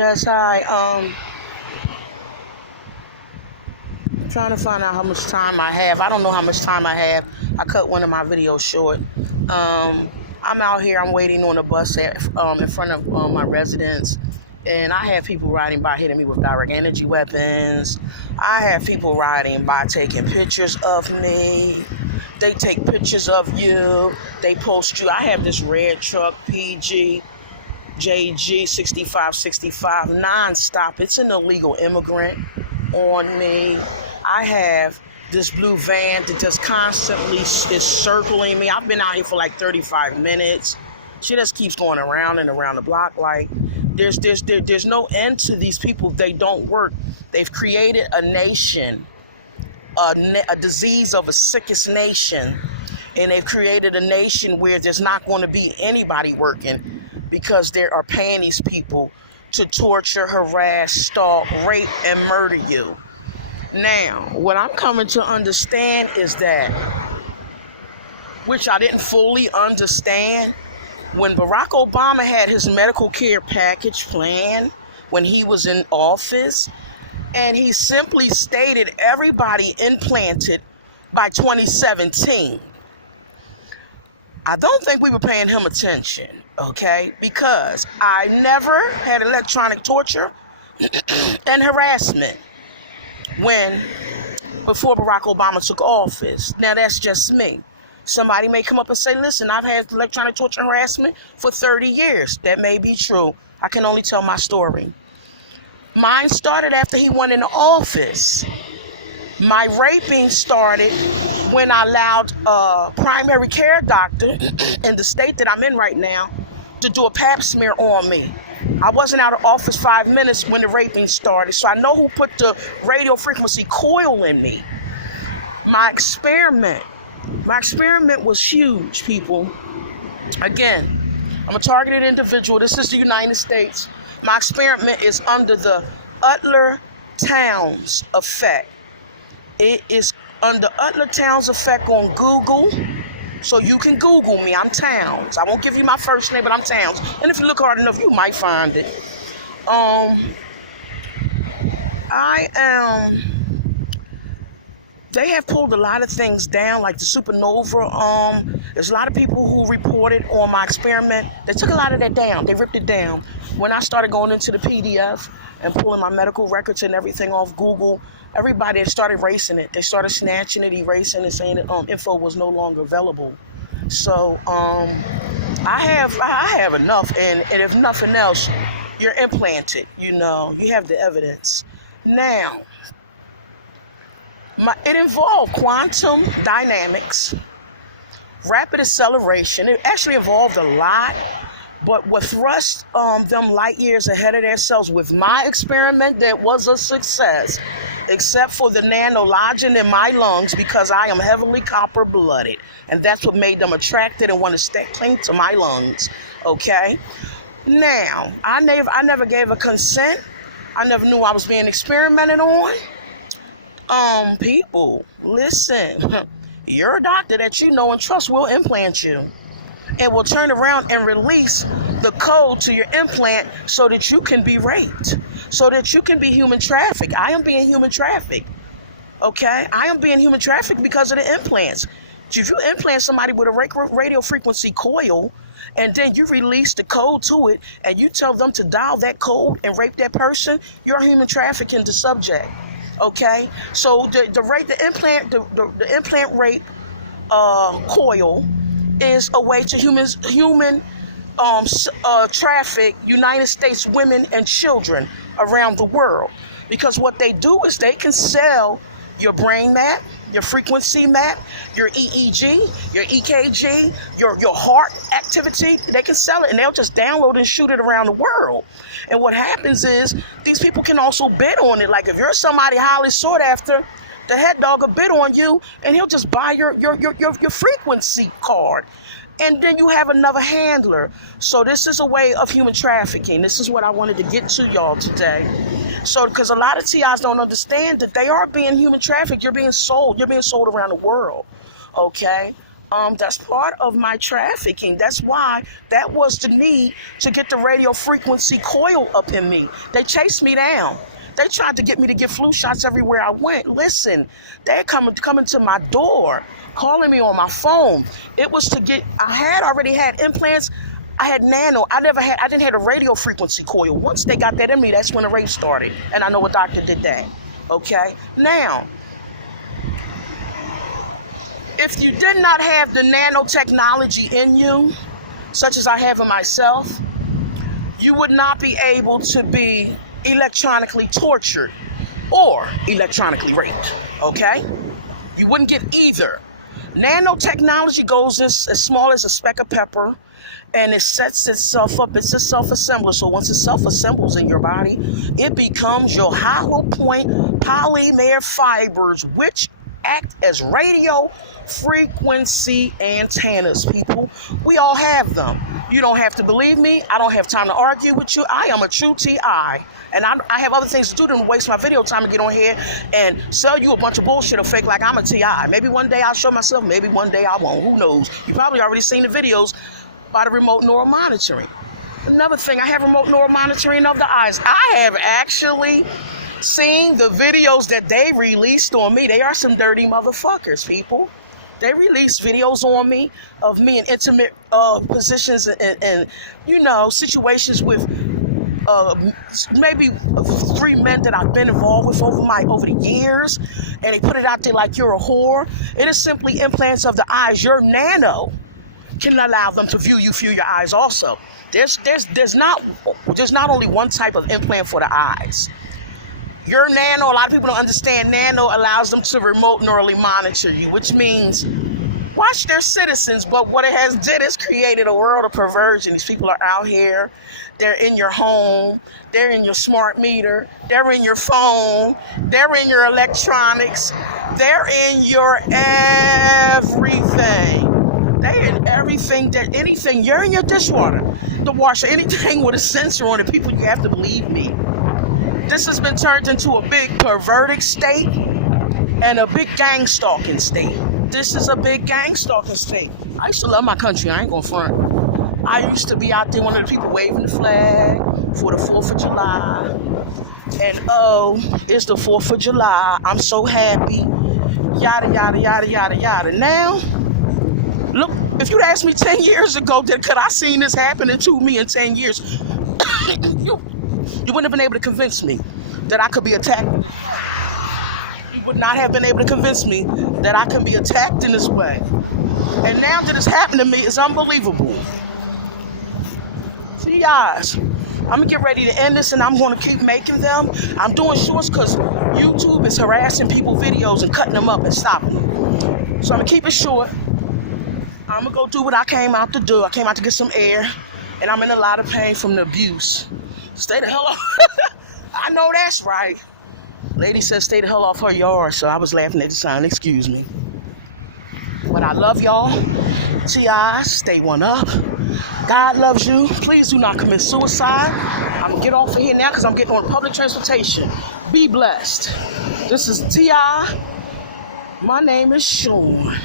Yes, I'm trying to find out how much time I have. I don't know how much time I have. I cut one of my videos short. I'm out here. I'm waiting on a bus in front of my residence, and I have people riding by hitting me with direct energy weapons. I have people riding by taking pictures of me. They take pictures of you. They post you. I have this red truck, PG. JG 6565 nonstop. It's an illegal immigrant on me. I have this blue van that just constantly is circling me. I've been out here for like 35 minutes. She just keeps going around and around the block. Like there's no end to these people. They don't work. They've created a nation, a disease of a sickest nation, and they've created a nation where there's not going to be anybody working, because they are paying these people to torture, harass, stalk, rape, and murder you. Now, what I'm coming to understand is that, which I didn't fully understand, when Barack Obama had his medical care package plan when he was in office, and he simply stated everybody implanted by 2017. I don't think we were paying him attention, okay? Because I never had electronic torture and harassment before Barack Obama took office. Now, that's just me. Somebody may come up and say, listen, I've had electronic torture and harassment for 30 years. That may be true. I can only tell my story. Mine started after he went into office. My raping started when I allowed a primary care doctor in the state that I'm in right now to do a pap smear on me. I wasn't out of office 5 minutes when the raping started, so I know who put the radio frequency coil in me. My experiment was huge, people. Again, I'm a targeted individual. This is the United States. My experiment is under the Utler Towns effect. It is under Utler Towns effect on Google. So you can Google me. I'm Towns. I won't give you my first name, but I'm Towns. And if you look hard enough, you might find it. They have pulled a lot of things down, like the supernova. There's a lot of people who reported on my experiment. They took a lot of that down. They ripped it down. When I started going into the PDF and pulling my medical records and everything off Google, everybody started erasing it. They started snatching it, erasing it, saying that info was no longer available. So I have enough, and if nothing else, you're implanted. You have the evidence. Now, it involved quantum dynamics, rapid acceleration. It actually involved a lot, but what thrust them light years ahead of themselves with my experiment, that was a success, except for the nanologin in my lungs, because I am heavily copper-blooded, and that's what made them attracted and want to cling to my lungs, okay? Now, I never gave a consent. I never knew I was being experimented on. People, listen, your doctor that you know and trust will implant you. It will turn around and release the code to your implant so that you can be raped, so that you can be human trafficked. I am being human trafficked, okay? I am being human trafficked because of the implants. If you implant somebody with a radio frequency coil, and then you release the code to it, and you tell them to dial that code and rape that person, you're human trafficking the subject, okay? So the implant rape coil is a way to human traffic United States women and children around the world. Because what they do is they can sell your brain map, your frequency map, your EEG, your EKG, your heart activity. They can sell it, and they'll just download and shoot it around the world. And what happens is these people can also bid on it. Like if you're somebody highly sought after, the head dog will bid on you, and he'll just buy your frequency card. And then you have another handler. So this is a way of human trafficking. This is what I wanted to get to y'all today. So, because a lot of TIs don't understand that they are being human trafficked. You're being sold. You're being sold around the world. Okay? That's part of my trafficking. That's why that was the need to get the radio frequency coil up in me. They chased me down. They tried to get me to get flu shots everywhere I went. Listen, they're coming to my door, calling me on my phone. It was to get, I had already had implants. I had nano. I didn't have a radio frequency coil. Once they got that in me, that's when the rape started. And I know a doctor did that. Okay? Now, if you did not have the nanotechnology in you, such as I have in myself, you would not be able to be electronically tortured or electronically raped. Okay? You wouldn't get either. Nanotechnology goes as small as a speck of pepper, and it sets itself up. It's a self-assembler. So once it self-assembles in your body, it becomes your hollow point polymer fibers, which act as radio frequency antennas, people. We all have them. You don't have to believe me. I don't have time to argue with you. I am a true TI. And I have other things to do than waste my video time to get on here and sell you a bunch of bullshit or fake like I'm a TI. Maybe one day I'll show myself. Maybe one day I won't. Who knows? You probably already seen the videos by the remote neural monitoring. Another thing, I have remote neural monitoring of the eyes. I have actually seen the videos that they released on me. They are some dirty motherfuckers, people. They released videos on me of me in intimate positions and situations with maybe 3 men that I've been involved with over the years, and they put it out there like you're a whore. It is simply implants of the eyes. Your nano can allow them to view your eyes also. There's not only one type of implant for the eyes. Your nano, a lot of people don't understand, nano allows them to remote neurally monitor you, which means watch their citizens, but what it has did is created a world of perversion. These people are out here, they're in your home, they're in your smart meter, they're in your phone, they're in your electronics, they're in your everything. They're in everything, anything, you're in your dishwater, the washer, anything with a sensor on it. People, you have to believe me. This has been turned into a big perverted state and a big gangstalking state. This is a big gangstalking state. I used to love my country. I ain't gonna front. I used to be out there, one of the people waving the flag for the 4th of July. And it's the 4th of July. I'm so happy. Yada, yada, yada, yada, yada. Now, look, if you'd asked me 10 years ago, could I seen this happening to me in 10 years? You wouldn't have been able to convince me that I could be attacked. You would not have been able to convince me that I can be attacked in this way. And now that it's happened to me, it's unbelievable. See, guys, I'm going to get ready to end this, and I'm going to keep making them. I'm doing shorts because YouTube is harassing people's videos and cutting them up and stopping them. So I'm going to keep it short. I'm going to go do what I came out to do. I came out to get some air, and I'm in a lot of pain from the abuse. Stay the hell off. I know that's right. Lady said stay the hell off her yard, so I was laughing at the sign. Excuse me. But I love y'all. T.I., stay one up. God loves you. Please do not commit suicide. I'm going to get off of here now because I'm getting on public transportation. Be blessed. This is T.I. My name is Sean.